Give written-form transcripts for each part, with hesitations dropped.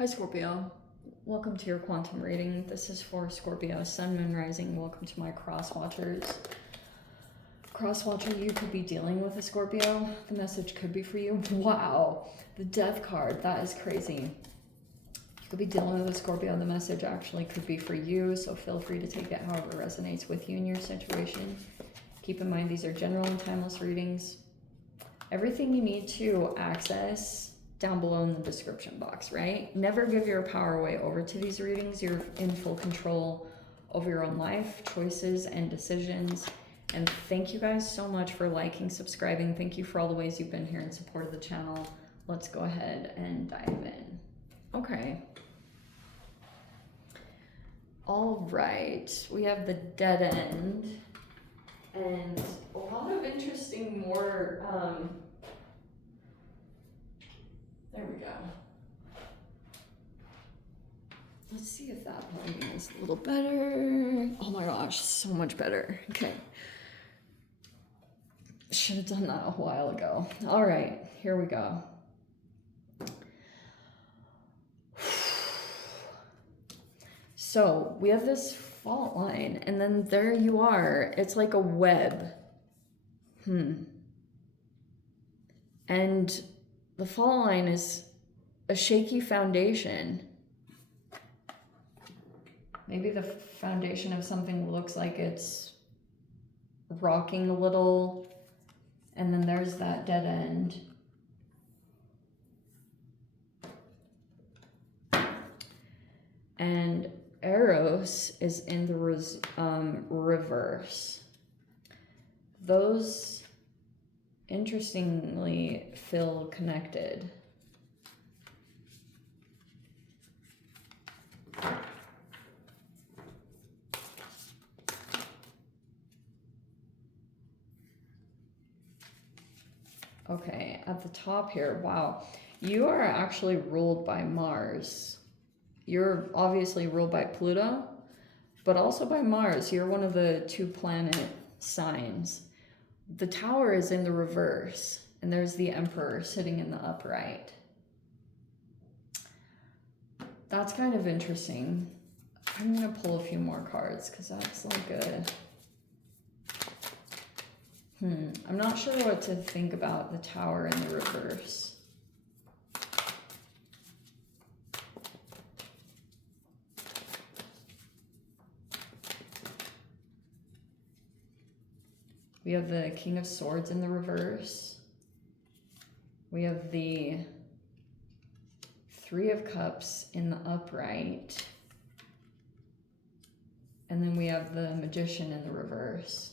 Hi Scorpio, welcome to your quantum reading. This is for Scorpio, Sun, Moon, Rising. Welcome to my cross watchers. Cross watcher, you could be dealing with a Scorpio. The message could be for you. Wow, the Death card, that is crazy. You could be dealing with a Scorpio. The message actually could be for you, so feel free to take it however resonates with you in your situation. Keep in mind these are general and timeless readings. Everything you need to access down below in the description box, right? Never give your power away over to these readings. You're in full control over your own life, choices, and decisions. And thank you guys so much for liking, subscribing. Thank you for all the ways you've been here in support of the channel. Let's go ahead and dive in. Okay. All right, we have the Dead End and a lot of interesting more, there we go. Let's see if that lighting is a little better. Oh my gosh, so much better. Okay. Should have done that a while ago. All right, here we go. So we have this fault line, and then there you are. It's like a web. And the fault line is a shaky foundation. Maybe the foundation of something looks like it's rocking a little, and then there's that dead end. And Eros is in the reverse. Those, interestingly, feel connected. Okay, at the top here, wow. You are actually ruled by Mars. You're obviously ruled by Pluto, but also by Mars. You're one of the 2 planet signs. The Tower is in the reverse, and there's the Emperor sitting in the upright. That's kind of interesting. I'm gonna pull a few more cards because that's like a... I'm not sure what to think about the Tower in the reverse. We have the King of Swords in the reverse. We have the 3 of Cups in the upright. And then we have the Magician in the reverse.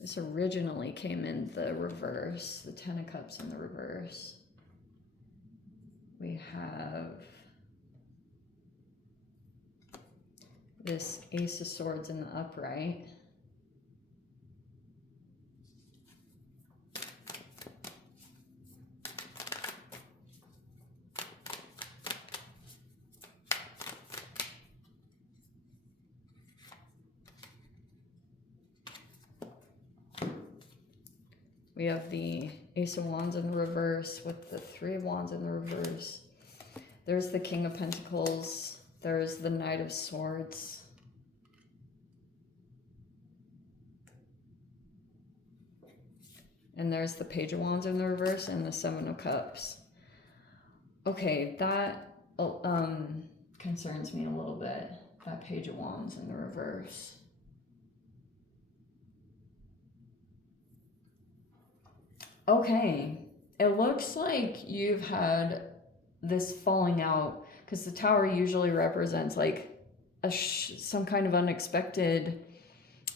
This originally came in the reverse, the 10 of Cups in the reverse. We have this Ace of Swords in the upright. We have the Ace of Wands in the reverse with the 3 of Wands in the reverse. There's the King of Pentacles. There's the Knight of Swords. And there's the Page of Wands in the reverse and the 7 of Cups. Okay, that concerns me a little bit, that Page of Wands in the reverse. Okay, it looks like you've had this falling out, because the Tower usually represents like some kind of unexpected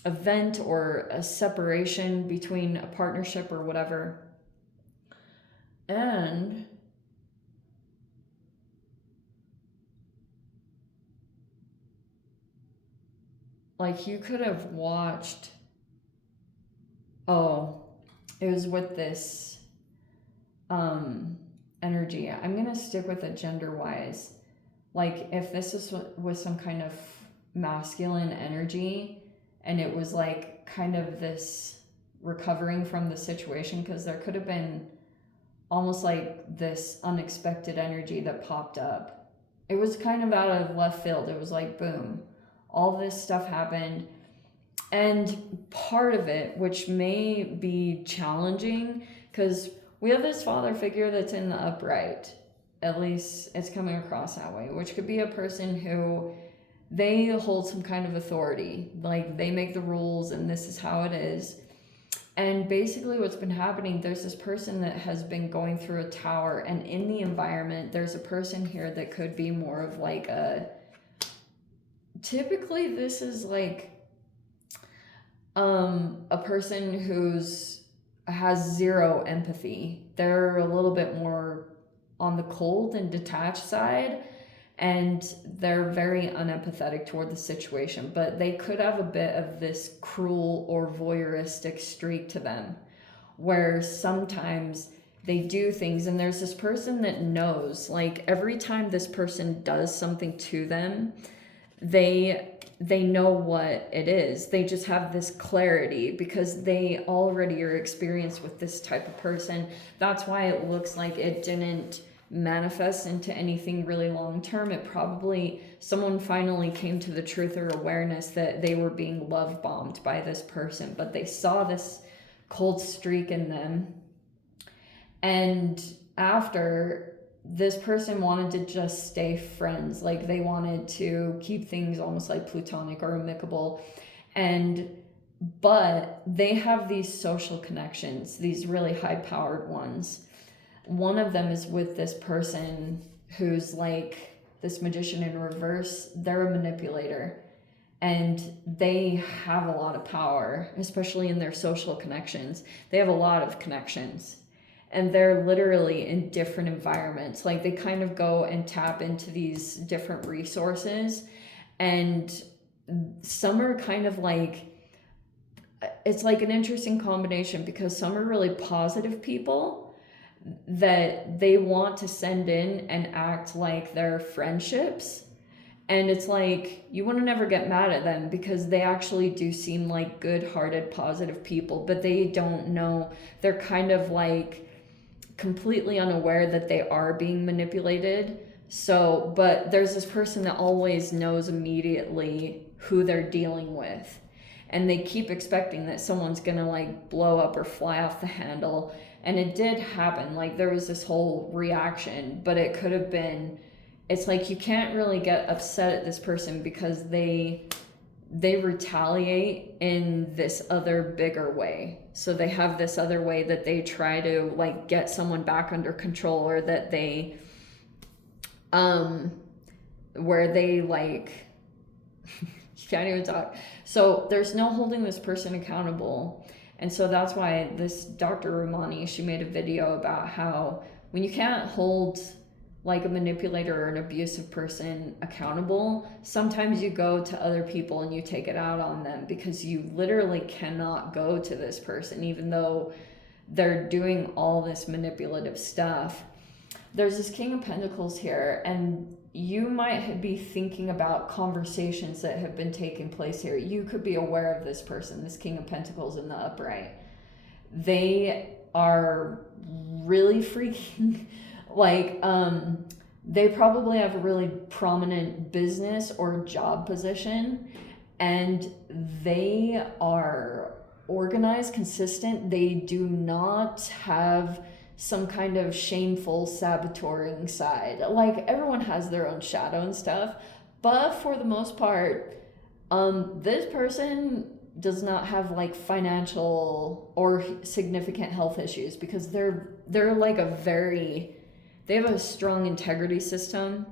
event or a separation between a partnership or whatever. And like you could have watched, oh, it was with this energy. I'm gonna stick with it gender-wise. Like if this is with some kind of masculine energy, and it was like kind of this recovering from the situation, because there could have been almost like this unexpected energy that popped up. It was kind of out of left field. It was like, boom, all this stuff happened. And part of it, which may be challenging, because we have this father figure that's in the upright. At least it's coming across that way, which could be a person who they hold some kind of authority. Like, they make the rules and this is how it is. And basically what's been happening, there's this person that has been going through a tower, and in the environment, there's a person here that could be more of like typically this is like a person has zero empathy. They're a little bit more on the cold and detached side, and they're very unempathetic toward the situation, but they could have a bit of this cruel or voyeuristic streak to them, where sometimes they do things, and there's this person that knows, like, every time this person does something to them, they know what it is. They just have this clarity because they already are experienced with this type of person. That's why it looks like it didn't manifest into anything really long term. It probably, someone finally came to the truth or awareness that they were being love bombed by this person, but they saw this cold streak in them. And after, this person wanted to just stay friends. Like, they wanted to keep things almost like platonic or amicable. But they have these social connections, these really high powered ones. One of them is with this person who's like this magician in reverse. They're a manipulator, and they have a lot of power, especially in their social connections. They have a lot of connections, and they're literally in different environments. Like, they kind of go and tap into these different resources, and some are kind of like, it's like an interesting combination, because some are really positive people that they want to send in and act like they're friendships. And it's like, you want to never get mad at them because they actually do seem like good-hearted, positive people, but they don't know. They're kind of like completely unaware that they are being manipulated. So, but there's this person that always knows immediately who they're dealing with. And they keep expecting that someone's gonna like blow up or fly off the handle. And it did happen. Like, there was this whole reaction, but it could have been, it's like, you can't really get upset at this person because they retaliate in this other bigger way. So they have this other way that they try to like get someone back under control, or that they where they like you can't even talk. So there's no holding this person accountable. And so that's why this Dr. Romani, she made a video about how when you can't hold like a manipulator or an abusive person accountable, sometimes you go to other people and you take it out on them, because you literally cannot go to this person even though they're doing all this manipulative stuff. There's this King of Pentacles here, and you might be thinking about conversations that have been taking place here. You could be aware of this person, this King of Pentacles in the upright. They are really freaking, like, they probably have a really prominent business or job position, and they are organized, consistent. They do not have some kind of shameful saboteuring side. Like, everyone has their own shadow and stuff, but for the most part, this person does not have like financial or significant health issues, because they're like they have a strong integrity system.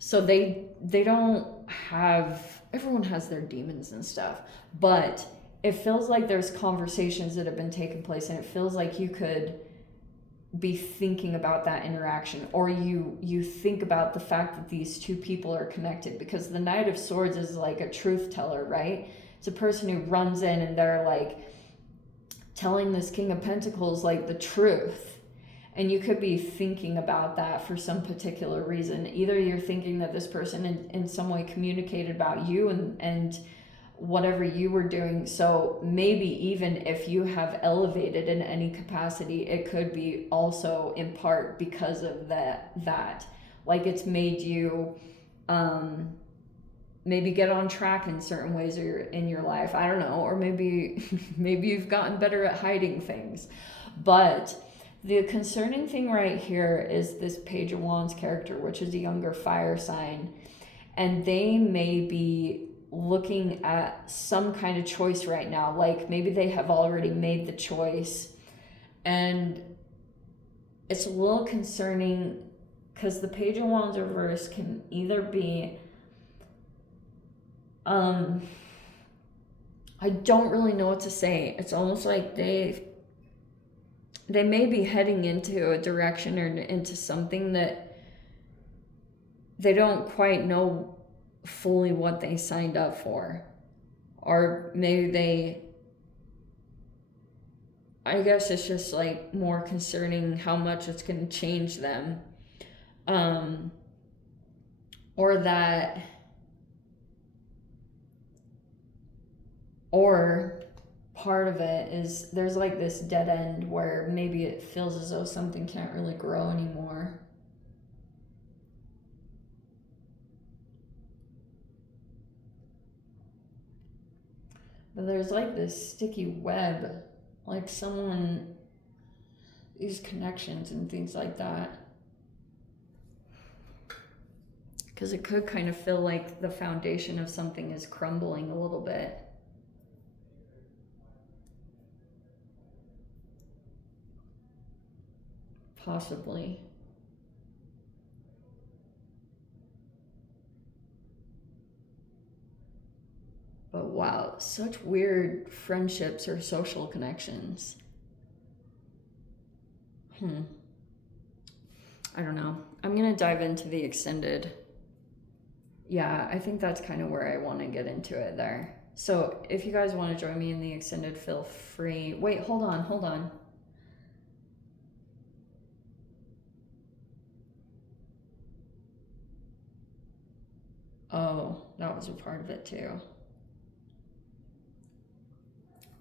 So they don't have, everyone has their demons and stuff, but it feels like there's conversations that have been taking place, and it feels like you could be thinking about that interaction, or you think about the fact that these two people are connected, because the Knight of Swords is like a truth teller, right? It's a person who runs in and they're like telling this King of Pentacles like the truth, and you could be thinking about that for some particular reason. Either you're thinking that this person in some way communicated about you and whatever you were doing. So maybe even if you have elevated in any capacity, it could be also in part because of that. Like it's made you maybe get on track in certain ways in your life. I don't know. Or maybe you've gotten better at hiding things. But the concerning thing right here is this Page of Wands character, which is a younger fire sign. And they may be looking at some kind of choice right now. Like maybe they have already made the choice. And it's a little concerning because the Page of Wands reverse can either be... I don't really know what to say. It's almost like they may be heading into a direction or into something that they don't quite know fully what they signed up for. Or maybe I guess it's just like more concerning how much it's going to change them. Or that... Or part of it is there's like this dead end where maybe it feels as though something can't really grow anymore. But there's like this sticky web, like someone, these connections and things like that. Because it could kind of feel like the foundation of something is crumbling a little bit. Possibly. But wow, such weird friendships or social connections. I don't know. I'm going to dive into the extended. Yeah, I think that's kind of where I want to get into it there. So if you guys want to join me in the extended, feel free. Wait, hold on. Oh, that was a part of it too.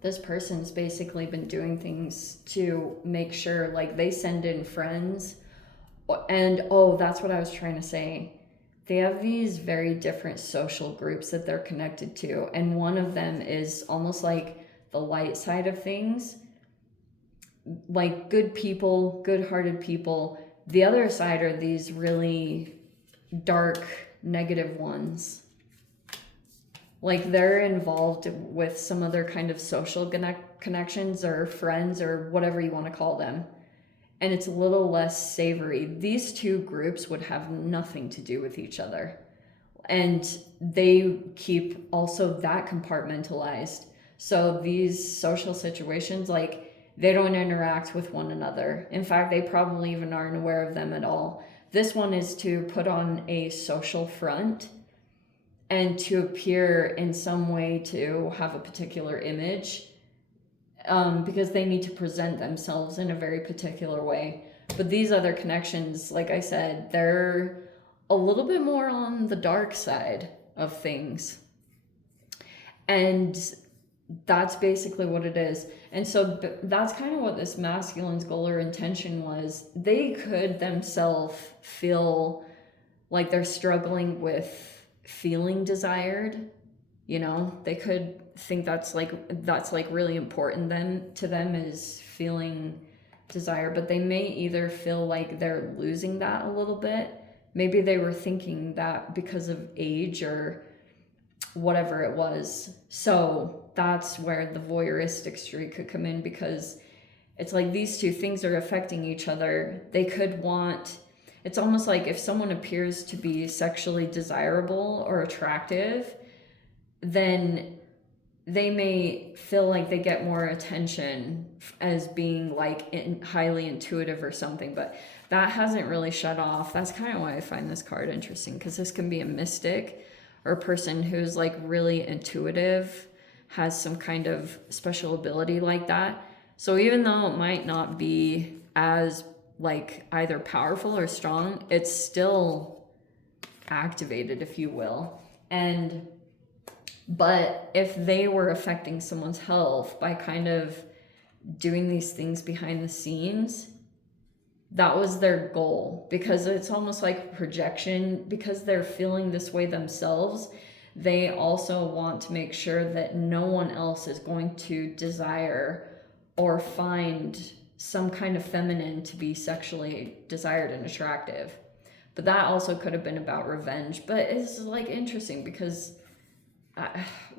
This person's basically been doing things to make sure, like, they send in friends. And, oh, that's what I was trying to say. They have these very different social groups that they're connected to. And one of them is almost like the light side of things. Like good people, good-hearted people. The other side are these really dark, negative ones. Like they're involved with some other kind of social connections or friends or whatever you want to call them. And it's a little less savory. These two groups would have nothing to do with each other. And they keep also that compartmentalized. So these social situations, like they don't interact with one another. In fact, they probably even aren't aware of them at all. This one is to put on a social front and to appear in some way to have a particular image, because they need to present themselves in a very particular way. But these other connections, like I said, they're a little bit more on the dark side of things. And that's basically what it is. And so that's kind of what this masculine's goal or intention was. They could themselves feel like they're struggling with feeling desired. You know, they could think that's like really important to them is feeling desire, but they may either feel like they're losing that a little bit. Maybe they were thinking that because of age or whatever it was. So that's where the voyeuristic streak could come in, because it's like these two things are affecting each other. They could want, it's almost like if someone appears to be sexually desirable or attractive, then they may feel like they get more attention as being like highly intuitive or something, but that hasn't really shut off. That's kind of why I find this card interesting, because this can be a mystic or a person who's like really intuitive, has some kind of special ability like that. So even though it might not be as like either powerful or strong, it's still activated, if you will. And But if they were affecting someone's health by kind of doing these things behind the scenes, that was their goal, because it's almost like projection. Because they're feeling this way themselves, they also want to make sure that no one else is going to desire or find some kind of feminine to be sexually desired and attractive. But that also could have been about revenge. But it's like interesting because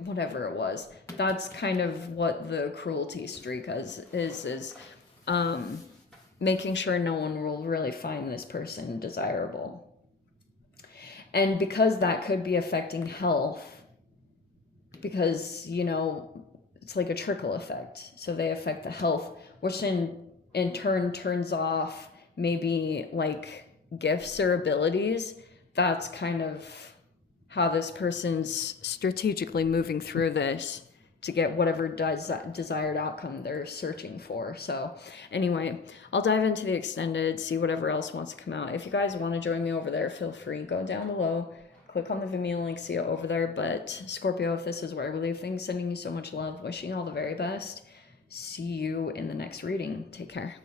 whatever it was, that's kind of what the cruelty streak is making sure no one will really find this person desirable. And because that could be affecting health, because, you know, it's like a trickle effect. So they affect the health, which in turn turns off maybe like gifts or abilities. That's kind of how this person's strategically moving through this to get whatever desired outcome they're searching for. So anyway, I'll dive into the extended, see whatever else wants to come out. If you guys want to join me over there, feel free. Go down below, click on the Vimeo link, see it over there. But Scorpio, if this is where I believe things, sending you so much love, wishing you all the very best. See you in the next reading. Take care.